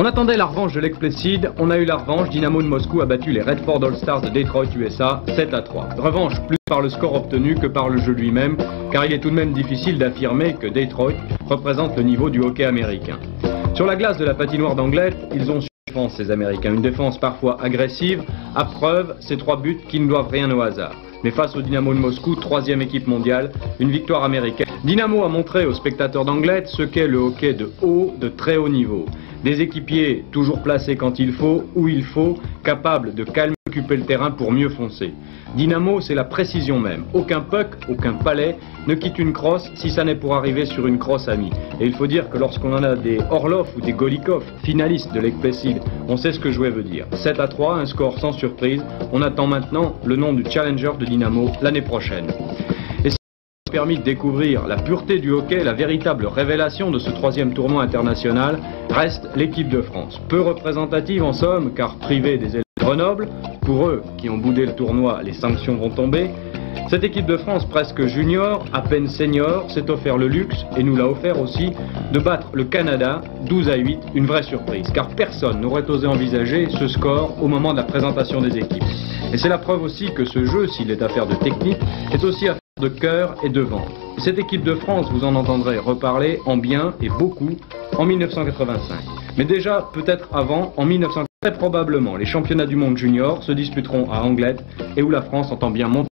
On attendait la revanche de l'Explacide, on a eu la revanche. Dynamo de Moscou a battu les Redford All-Stars de Detroit, USA, 7-3. Revanche plus par le score obtenu que par le jeu lui-même, car il est tout de même difficile d'affirmer que Detroit représente le niveau du hockey américain. Sur la glace de la patinoire d'Anglet, ils ont su défendre ces Américains. Une défense parfois agressive, à preuve ces 3 buts qui ne doivent rien au hasard. Mais face au Dynamo de Moscou, 3e équipe mondiale, une victoire américaine. Dynamo a montré aux spectateurs d'Anglet ce qu'est le hockey de haut, de très haut niveau. Des équipiers toujours placés quand il faut, où il faut, capables de calmer, occuper le terrain pour mieux foncer. Dynamo, c'est la précision même. Aucun puck, aucun palais ne quitte une crosse si ça n'est pour arriver sur une crosse amie. Et il faut dire que lorsqu'on en a des Orlov ou des Golikov, finalistes de l'Explacide, on sait ce que jouer veut dire. 7-3, un score sans surprise. On attend maintenant le nom du challenger de Dynamo l'année prochaine. Permis de découvrir la pureté du hockey, la véritable révélation de ce 3e tournoi international reste l'équipe de France. Peu représentative en somme, car privée des élèves de Grenoble, pour eux qui ont boudé le tournoi, les sanctions vont tomber. Cette équipe de France presque junior, à peine senior, s'est offert le luxe, et nous l'a offert aussi, de battre le Canada 12-8, une vraie surprise, car personne n'aurait osé envisager ce score au moment de la présentation des équipes. Et c'est la preuve aussi que ce jeu, s'il est affaire de technique, est aussi affaire de cœur et de vente. Cette équipe de France, vous en entendrez reparler en bien et beaucoup en 1985. Mais déjà, peut-être avant, en 1900, très probablement, les championnats du monde junior se disputeront à Anglet et où la France entend bien monter.